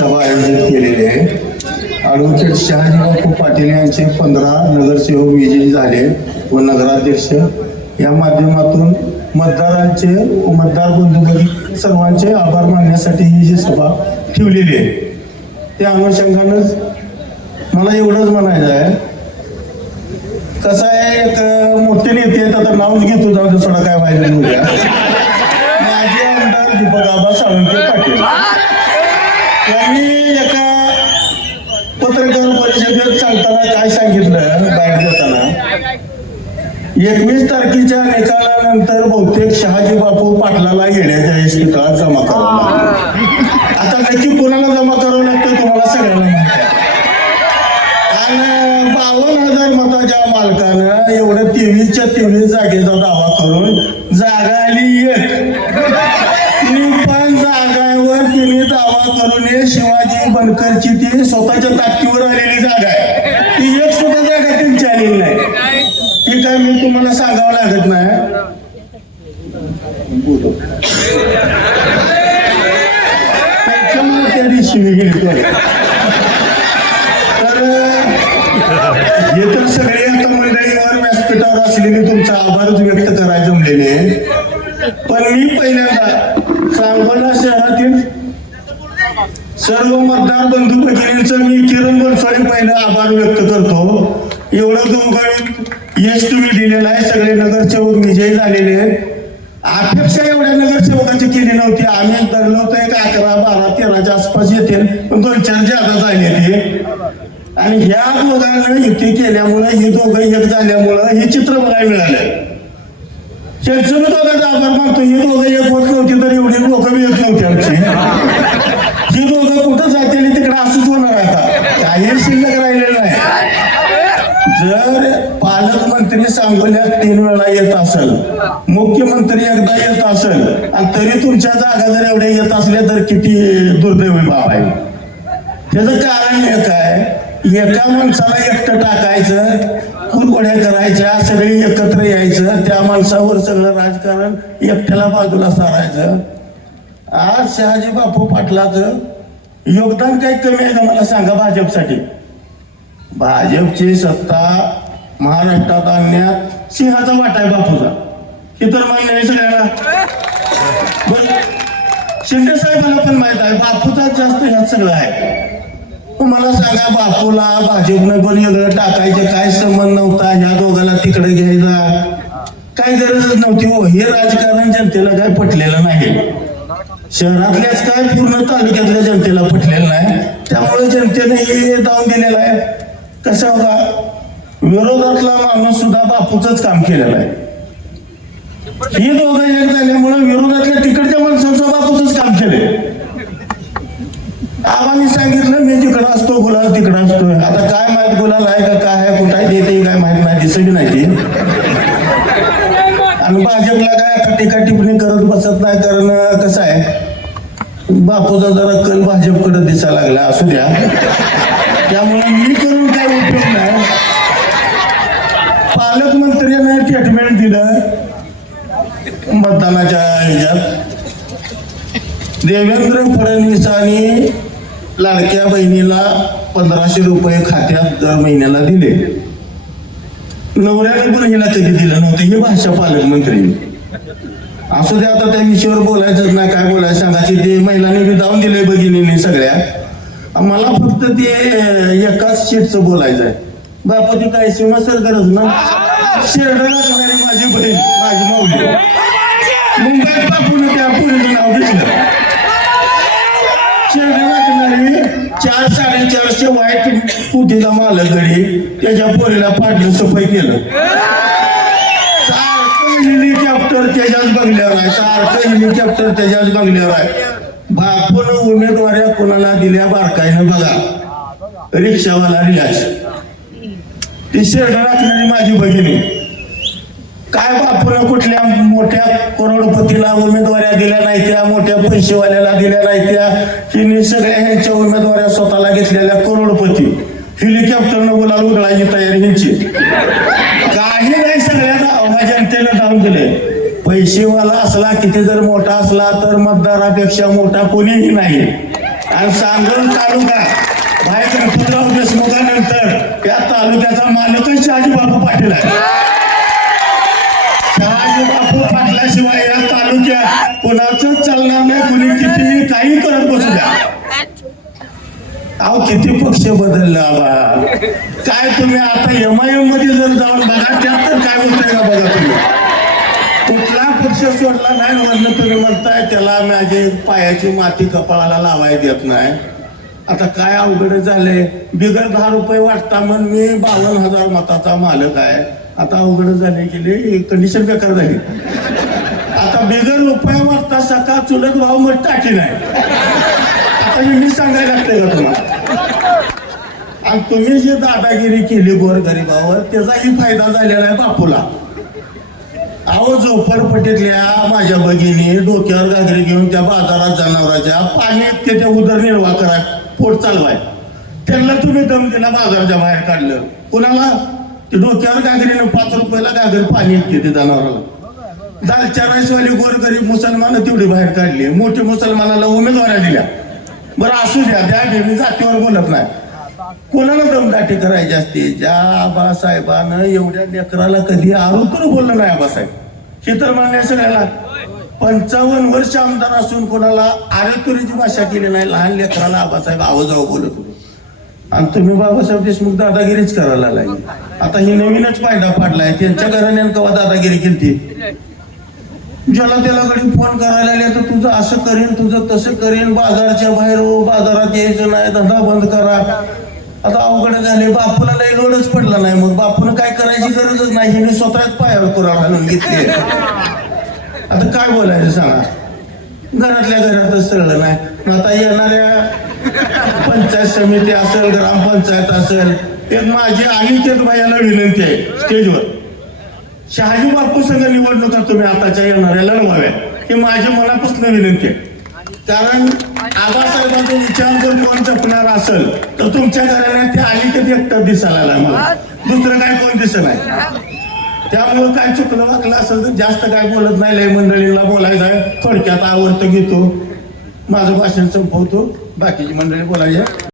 सभा आयोजित केलेली आहे. ॲडव्होकेट शहाजी बापू पाटील यांचे पंधरा नगरसेवक विजयी झाले व नगराध्यक्ष. या माध्यमातून मतदारांचे व मतदार बंधू सर्वांचे आभार मानण्यासाठी ही जी सभा ठेवलेली आहे त्या अनुषंगानंच मला एवढंच म्हणायचं आहे. कसं आहे एक मोठे नेते आहेत आता नावच घेतो जाऊ दे सोडा काय व्हायला उद्या. माजी आमदार दीपक आबा साळुंके पाटील. यांनी एका पत्रकार परिषदेत सांगताना काय सांगितलं बाहेर देताना एकवीस तारखेच्या निकालानंतर बहुतेक शहाजी बापू पाटलाला येण्याच्या इस्पितळात जमा करावा आता नक्की कोणाला जमा करावं लागतं तुम्हाला सगळ्यांना माहिती आणि बावन्न हजार मताच्या मालकानं एवढ्या तेवीसच्या तेवीस जागेचा दावा करून जागा आली एक तिने पण जागावर नाव करून शिवाजी बनकरची ती स्वतःच्या ताकदीवर आलेली जागा आहे. ती एक सुद्धा जागा त्यांची आलेली नाही. ती काय मी तुम्हाला सांगावं लागत नाही तर तर सगळे आता मंडळीवर व्यासपीठावर असलेले तुमचा आभारच व्यक्त करायला जमलेले. पण मी पहिल्यांदा सांगोला शहरातील सर्व मतदार बंधू भगिनींचं मी किरण बनसोडे पहिलं आभार व्यक्त करतो. एवढं दोघं यश तुम्ही दिलेलं आहे. सगळे नगरसेवक विजयी झालेले आहेत. अपेक्षा एवढ्या नगरसेवकांची केली नव्हती. आम्ही धरलं होतं एक अकरा बारा तेराच्या आसपास येतील. पण दोन चार जादा झालेले आणि ह्या दोघांना युती केल्यामुळे ही दोघं एक झाल्यामुळं हे चित्र बघायला मिळालं. त्यांचं मी दोघांचा आभार मानतो. ही दोघं एक होत नव्हती तरी एवढी लोक बी येत नव्हती आमची ही दोघं कुठं जाते आणि तिकडे असंच होणार आता काही शिल्लक राहिलेलं नाही जर पालकमंत्री सांगोल्यात तीन वेळा येत असेल मुख्यमंत्री एकदा येत असेल आणि तरी तुमच्या जागा जर एवढ्या येत असल्या तर किती दुर्दैवी बाब आहे. त्याचं कारण एक आहे एका माणसाला एकटं टाकायचं कुरकोड्या करायच्या सगळी एकत्र यायचं त्या माणसावर सगळं राजकारण एकट्याला बाजूला सारायचं. आज शहाजी बापू पाटलाचं योगदान काही कमी आहे का? मला सांगा भाजपसाठी. भाजपची सत्ता महाराष्ट्रात आणण्यात सिंहाचा वाटा आहे बापूचा. हे तर मान्य आहे सगळ्याला शिंदे साहेबांना पण माहीत आहे बापूचा जास्त ह्यात सगळं आहे. मला सांगा बापूला भाजपनं पण वेगळं टाकायचं काय संबंध नव्हता? ह्या दोघांना तिकडे घ्यायचा. काय गरजच नव्हती? हो हे राजकारण जनतेला काय पटलेलं नाही. शहरातल्याच काय पूर्ण तालुक्यातल्या जनतेला पटलेलं नाही. त्यामुळे जनतेने हे दावून दिलेलं आहे. कसं होता विरोधातला माणूस सुद्धा बापूच काम केलेलं आहे. ही दोघं एक झाल्यामुळे विरोधातल्या तिकडच्या माणसांचं बापूच काम केले आम्हाला सांगितलं मी तिकडं असतो गुलाल तिकडं असतो आता काय माहीत गुलाल आहे का काय आहे कुठं आहे ते काय माहीत नाही दिसत नाही ती. आणि भाजपला काय आता टीका टिप्पणी करत बसत नाही कारण कसं आहे बापूचा जरा कल भाजपकडे दिसायला लागला असू द्या. त्यामुळे मी करून काय उपयोग नाही पालकमंत्र्यांना स्टेटमेंट दिलं. मतदानाच्या ह्याच्यात देवेंद्र फडणवीसांनी लाडक्या बहिणीला पंधराशे रुपये खात्यात दर महिन्याला दिले. नवऱ्याने पण हिला कधी दिलं नव्हतं ही भाषा पालकमंत्री. असू दे आता त्या विषयावर बोलायचंच नाही काय बोलायचं सांगायचे ते महिलांनी बी दिले भगिनीने सगळ्या. मला फक्त ते एकाच शीटचं बोलायचं आहे बापा ती काय सीमा सर गरज ना शेरडं लागणारी माझी बहीण माझी माऊली. मुंबईत बापून त्या पुरीचं नाव घेतलं. चार साडेचारशे वाईट उतीचा मालक घरी त्याच्या पोरीला पाडलं सफाई केलं. सारखं चॅप्टर त्याच्याच बंगल्यावर आहे. सारखं चॅप्टर त्याच्याच बंगल्यावर आहे. बापून उमेदवाऱ्या कोणाला दिल्या बारकाईनं बघा. रिक्षावाला रियाज ती शेरड राखणारी माझी भगिनी. काय बापून कुठल्या मोठ्या करोडपतीला उमेदवाऱ्या दिल्या नाही त्या मोठ्या पैसेवाल्याला दिल्या नाही त्या हिने सगळ्या ह्यांच्या उमेदवाऱ्या स्वतःला घेतलेल्या करोडपती. हेलिकॉप्टरनं गुलाल उघडायची तयारी ह्यांची. काही नाही सगळ्यांना अवघा जनतेनं धावून दिले पैसेवाला असला किती जर मोठा असला तर मतदारापेक्षा मोठा कोणीही नाही. आणि सांगोल तालुका भाई गणपतराव देशमुखानंतर त्या तालुक्याचा मालकच शहाजी बापू पाटील आहे. शहाजी बापू पाटलाशिवाय या तालुक्यात कोणाच चालणार नाही कुणी कितीही काही करत बसू द्या. अहो किती पक्ष बदलला बा. काय तुम्ही आता एम आय एममध्ये जर जाऊन बघा त्यात तर काय होतंय का बघा तुम्ही? कुठला पक्ष सोडला नाही म्हणलं तुम्ही म्हणताय त्याला माझे पायाची माती कपाळाला लावाय देत नाही. आता काय अवघड झालंय? बिगर दहा रुपये वाटता मग मी बावन्न हजार मताचा मालक आहे. आता अवघड झाले गेले कंडिशन बेकार झाली. आता बिगर रुपया वाटता सका चुलत भाव मग टाकी नाही. आता हे मी सांगायला लागतंय का तुम्हाला? आणि तुम्ही जी दादागिरी केली गोरगरिबावर त्याचाही फायदा झालेला आहे बापूला. अहो झोपडपट्टीतल्या माझ्या भगिनी डोक्यावर गागरी घेऊन त्या बाजारात जनावरांच्या पाणी त्याच्या उदरनिर्वाह करा पोट चालवाय. त्यांना तुम्ही दम दिला बाजाराच्या बाहेर काढलं. कुणाला? ते डोक्यावर गागरीनं पाच रुपयाला गागर पाणी येते ते जनावराला. दालच्या राईसवाली गोरगरीब मुसलमान तेवढी बाहेर काढली. मोठे मुसलमानाला उमेदवाऱ्या दिल्या. बरं असू द्या द्या घे, मी जातीवर बोलत नाही. कोणाला दमदाटी करायची असते? ज्या आबासाहेबानं एवढ्या लेकराला कधी आरोग्य बोललं नाही आबासाहेब. हे तर मान्य सगळ्याला. पंचावन्न वर्ष आमदार असून कोणाला आरेतुरीची भाषा केली नाही. लहान लेकराला आबासाहेब आवाजाव बोलत होते. आणि तुम्ही बाबासाहेब देशमुख दादागिरीच करायला लागले. आता ही नवीनच फायदा पाडलाय. त्यांच्या घराने कवा दादागिरी केली ज्याला त्याला कडे फोन करायला आले तर तुझं असं करेन तुझं तसं करेन. बाजारच्या बाहेर हो बाजारात यायचं नाही. धंदा बंद करा. आता अवघड झाले. बापूला लई लोडच पडला नाही. मग बापून काय करायची गरजच नाही. हिने स्वतःच पायावर कुराड घालून घेतली. आता काय बोलायचं सांगा? घरातल्या घरातच सरळ नाही. आता येणाऱ्या पंचायत समिती असेल ग्रामपंचायत असेल एक माझी अनिकेत भायाला विनंती आहे स्टेजवर. शहाजी बापू संघ निवडणुका तुम्ही आताच्या येणाऱ्या लढवाव्या ही माझ्या मनापासून विनंती आहे कारण आबासाहेबांचा विचार जर कोण जपणार असेल तर तुमच्या घराला ते अनिकेत एकटं दिसायला लागलं दुसरं काय कोण दिसत नाही. त्यामुळं काय चुकलं लागलं असेल तर जास्त काय बोलत नाही. लय मंडळीला बोलायचं आहे. थोडक्यात आवडतं घेतो हो. माझं भाषण संपवतो. बाकीची मंडळी बोलायचं